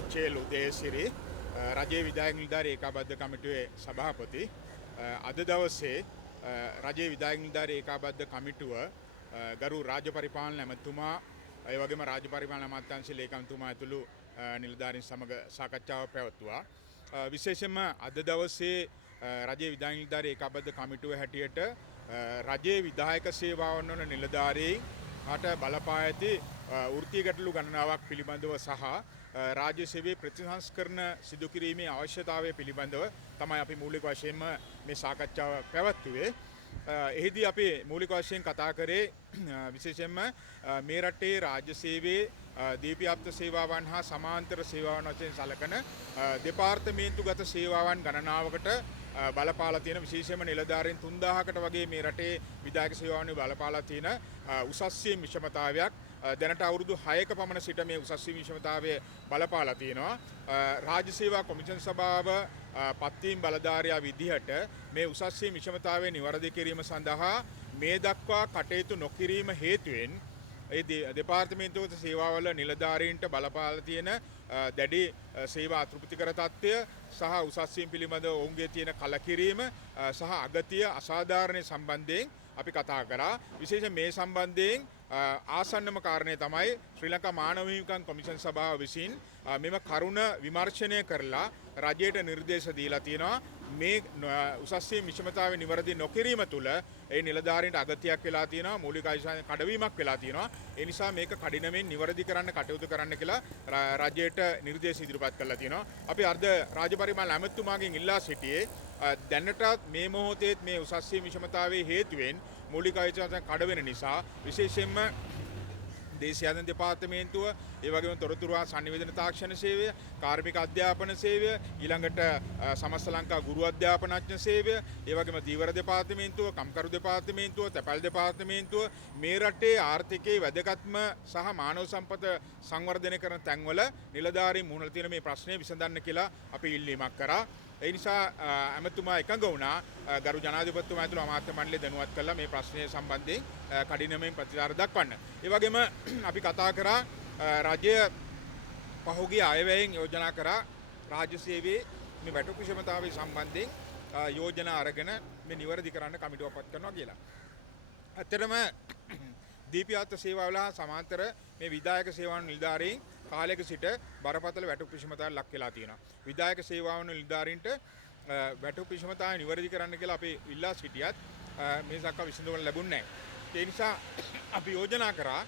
එච්.එල්. උදේසිරි රජයේ විධායක නිලධාරී ඒකාබද්ධ කමිටුවේ සභාපති. අද දවසේ රජයේ විධායක නිලධාරී ඒකාබද්ධ කමිටුව ගරු රාජ්‍ය පරිපාලන ඇමතුමා ඒ වගේම රාජ්‍ය පරිපාලන අමාත්‍යාංශ ලේකම්තුමා ඇතුළු නිලධාරීන් සමග සාකච්ඡාවක් පැවැත්වුවා. විශේෂයෙන්ම අද දවසේ රජයේ විධායක නිලධාරී ඒකාබද්ධ කමිටුව හැටියට රජයේ විධායක සේවාවන් වන නිලධාරීන්ට බලපා ඇති වෘත්තීය ගැටලු ගණනාවක් පිළිබඳව සහ රාජ්‍ය සේවයේ ප්‍රතිසංස්කරණ සිදු කිරීමේ අවශ්‍යතාවය පිළිබඳව තමයි අපි මූලික වශයෙන්ම මේ සාකච්ඡාව පැවැත්වුවේ. එහිදී අපි මූලික වශයෙන් කතා කරේ විශේෂයෙන්ම මේ රටේ රාජ්‍ය සේවයේ දීප්තිප්ත සේවාවන් හා සමාන්තර සේවාවන් වශයෙන් සැලකෙන දෙපාර්තමේන්තුගත සේවාවන් ගණනාවකට බලපාලා තියෙන විශේෂයෙන්ම නිලධාරීන් 3000කට වගේ මේ රටේ විධායක සේවාවන් බලපාලා තියෙන උසස්සිය විෂමතාවයක් දැනට අවුරුදු 6ක පමණ සිට මේ උසස්සිය විෂමතාවය බලපාලා තියෙනවා. රාජ්‍ය සේවා කොමිෂන් සභාව පත්වීම් බලධාරියා විදිහට මේ උසස්සිය විෂමතාවය නිවැරදි කිරීම සඳහා මේ දක්වා කටයුතු නොකිරීම හේතුවෙන් ඒ දෙපාර්තමේන්තුවක සේවාවල නිලධාරීන්ට බලපාලා තියෙන දැඩි සේවා අතෘප්තිකර තත්ත්වය සහ උසස්වීම් පිළිබඳ ඔවුන්ගේ තියෙන කලකිරීම සහ අගතිය අසාධාරණ සම්බන්ධයෙන් අපි කතා කරා. විශේෂයෙන් මේ සම්බන්ධයෙන් ආසන්නම කාරණය තමයි ශ්‍රී ලංකා මානව හිමිකම් කොමිෂන් සභාව විසින් මෙම කරුණ විමර්ශනය කරලා රජයට නිර්දේශ දීලා තියෙනවා. මේ උසස්වීම් විෂමතාවය නිවැරදි නොකිරීම තුළ ඒ නිලධාරීන්ට අගතියක් වෙලා තියෙනවා, මූලික අයිතිවාසිකම් කඩවීමක් වෙලා තියෙනවා. ඒ නිසා මේක කඩිනමින් නිවැරදි කරන්න කටයුතු කරන්න කියලා රජයට නිර්දේශ ඉදිරිපත් කරලා තියෙනවා. අපි අර්ධ රාජ්‍ය පරිපාලන ඇමතුමාගෙන් ඉල්ලා සිටියේ දැනටත් මේ මොහොතේත් මේ උසස්වීම් විෂමතාවයේ හේතුවෙන් මූලික අයිතිවාසිකම් කඩ වෙන නිසා විශේෂයෙන්ම දේශීය ආයතන දෙපාර්තමේන්තුව, ඒ වගේම තොරතුරු හා සංනිවේදන තාක්ෂණ සේවය, කාර්මික අධ්‍යාපන සේවය, ඊළඟට සමස්ත ලංකා ගුරු අධ්‍යාපනඥ සේවය, ඒ වගේම දීවර දෙපාර්තමේන්තුව, කම්කරු දෙපාර්තමේන්තුව, තැපැල් දෙපාර්තමේන්තුව මේ රටේ ආර්ථිකයේ වැදගත්ම සහ මානව සම්පත සංවර්ධනය කරන තැන්වල නිලධාරීන් මුහුණ තියෙන මේ ප්‍රශ්නය විසඳන්න කියලා අපි ඉල්ලීමක් කරා. ඒ නිසා ඇමතුමා එකඟ වුණා ගරු ජනාධිපතිතුමා ඇතුළු අමාත්‍ය මණ්ඩලය දැනුවත් කළා මේ ප්‍රශ්නය සම්බන්ධයෙන් කඩිනමින් ප්‍රතිචාර දක්වන්න. ඒ වගේම අපි කතා කරා රජය පහුගිය අයවැයෙන් යෝජනා කරා රාජ්‍ය සේවයේ මේ වැටුප් විෂමතාවය සම්බන්ධයෙන් යෝජනා අරගෙන මේ නිවැරදි කරන්න කමිටුවක් පත් කරනවා කියලා. ඇත්තටම දීප්තිපත් සේවාවල සමාන්තර මේ විධායක සේවාවන් නිලධාරීන් කාලයක සිට බරපතල වැටුප් විෂමතාවට ලක් වෙලා තියෙනවා. විධායක සේවාවන් නිලධාරීන්ට වැටුප් විෂමතාවය නිවැරදි කරන්න කියලා අපි ඉල්ලා සිටියත් මේ දක්වා විසඳුමක් ලැබුණේ නැහැ. ඒ නිසා අපි යෝජනා කරා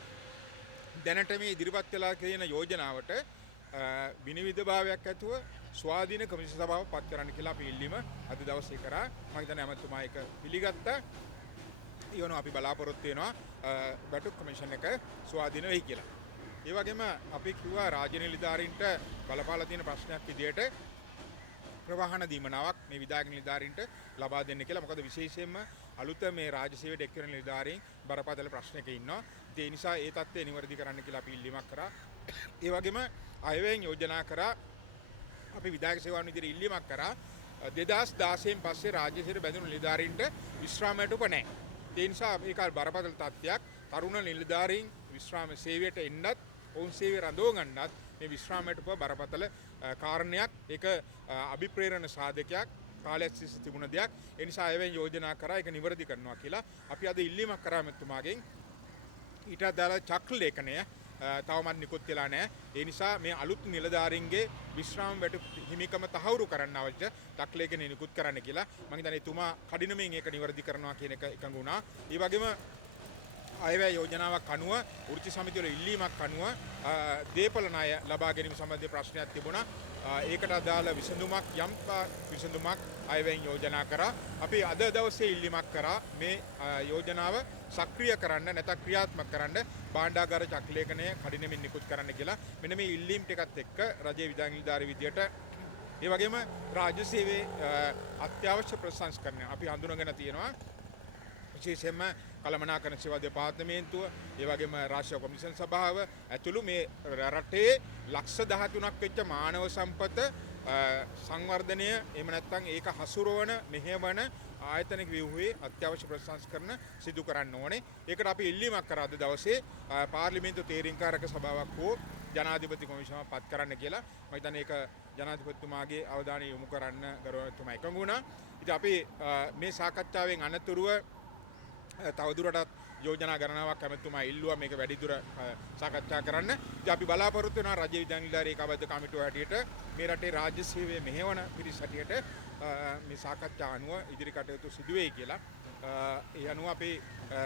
දැනට මේ ඉදිරිපත් කළා කියන යෝජනාවට විනිවිදභාවයක් ඇතුව ස්වාධීන කොමිෂන් සභාව පත් කරන්න කියලා අපි ඉල්ලීම අද දවසේ කරා. මම හිතන්නේ ඇමතුමා ඒක පිළිගත්තා. ඊවන අපි බලාපොරොත්තු වෙනවා වැටුප් කොමිෂන් එක ස්වාධීන වෙයි කියලා. ඒ වගේම අපි කිව්වා රාජ්‍ය නිලධාරීන්ට බලපාලා තියෙන ප්‍රශ්නයක් විදියට ප්‍රවාහන දීමනාවක් මේ විධායක නිලධාරීන්ට ලබා දෙන්න කියලා. මොකද විශේෂයෙන්ම අලුත මේ රාජ්‍ය සේවයට එක් වෙන නිලධාරීන් බරපතල ප්‍රශ්නයක ඉන්නවා. ඒ නිසා ඒ තත්ත්වය නිවැරදි කරන්න කියලා අපි ඉල්ලීමක් කරා. ඒ වගේම අයවැයෙන් යෝජනා කරා අපි විධායක සේවාවන් විදිහට ඉල්ලීමක් කරා 2016න් පස්සේ රාජ්‍ය සේවයට බැඳුණු නිලධාරීන්ට විශ්‍රාමයට උප නැහැ. ඒ නිසා මේක බරපතල තත්ත්වයක්. තරුණ නිලධාරීන් විශ්‍රාම සේවයට එන්නත් ඔවුන් සේවය රඳව ගන්නත් මේ විශ්‍රාමයට උප බරපතල කාරණයක්. ඒක අභිප්‍රේරණ සාධකයක්, කාලයක් සිට තිබුණ දෙයක්. ඒ නිසා අයවැයෙන් යෝජනා කරා ඒක නිවැරදි කරනවා කියලා අපි අද ඉල්ලීමක් කරා මෙතුමාගෙන්. ඊට අදාළ චක්‍ර ලේඛනය තවමත් නිකුත් වෙලා නැහැ. ඒ නිසා මේ අලුත් නිලධාරීන්ගේ විශ්‍රාම වැටුප් හිමිකම තහවුරු කරන්න අවශ්‍ය චක්‍ර ලේඛනය නිකුත් කරන්න කියලා මම හිතන්නේ එතුමා කඩිනමින් ඒක නිවැරදි කරනවා කියන එක එකඟ වුණා. ඒ වගේම අයවැය යෝජනාවක් අනුව වෘත්ති සමිතිවල ඉල්ලීමක් අනුව දේපල ණය ලබා ගැනීම සම්බන්ධ ප්‍රශ්නයක් තිබුණා. ඒකට අදාළ විසඳුමක් විසඳුමක් අයවැයෙන් යෝජනා කරා. අපි අද දවසේ ඉල්ලීමක් කරා මේ යෝජනාව සක්‍රිය කරන්න නැත්නම් ක්‍රියාත්මක කරන්න භාණ්ඩාගාර චක්‍රලේඛනය කඩිනමින් නිකුත් කරන්න කියලා. මෙන්න මේ ඉල්ලීම් ටිකත් එක්ක රජයේ විධායක නිලධාරී විදියට ඒ වගේම රාජ්‍ය සේවයේ අත්‍යවශ්‍ය ප්‍රසංස්කරණය අපි හඳුනගෙන තියෙනවා. විශේෂයෙන්ම කළමනාකරණ සේවා දෙපාර්තමේන්තුව, ඒ වගේම රාष्ट्रीय කොමිෂන් සභාව ඇතුළු මේ රටේ ලක්ෂ 13ක් වෙච්ච මානව සම්පත සංවර්ධනය එහෙම නැත්නම් ඒක හසුරවන මෙහෙවන ආයතනික ව්‍යුහයේ අත්‍යවශ්‍ය ප්‍රසංස්කරණ සිදු කරන්න ඕනේ. ඒකට අපි ඉල්ලීමක් කරා අද දවසේ පාර්ලිමේන්තු තීරීම්කාරක සභාවක් හෝ ජනාධිපති කොමිසම පත් කරන්න කියලා මම හිතන්නේ ඒක ජනාධිපතිතුමාගේ අවධානය යොමු කරන්න ගෞරවතුමා එකඟ වුණා. ඉතින් අපි මේ සාකච්ඡාවෙන් අනතුරුව තවදුරටත් යෝජනා ගණනාවක් කැමැතිතුමා ඉල්ලුවා මේක වැඩිදුර සාකච්ඡා කරන්න. ඉතින් අපි බලාපොරොත්තු වෙනවා රජ්‍ය විද්‍යා නිලධාරී ඒකාබද්ධ කමිටුව හැටියට මේ රටේ රාජ්‍ය සේවය මෙහෙවන පිරිස හැටියට මේ සාකච්ඡා අනුව ඉදිරි කටයුතු සිදු වෙයි කියලා. ඒ අනුව අපි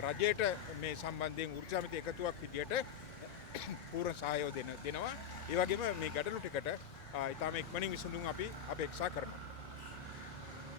රජයට මේ සම්බන්ධයෙන් වෘත්ති සමිති එකතුවක් විදියට පූර්ණ සහයෝගය දෙනවා. ඒ වගේම මේ ගැටලු ටිකට ඊටම ඉක්මනින් විසඳුම් අපි අපේක්ෂා කරනවා.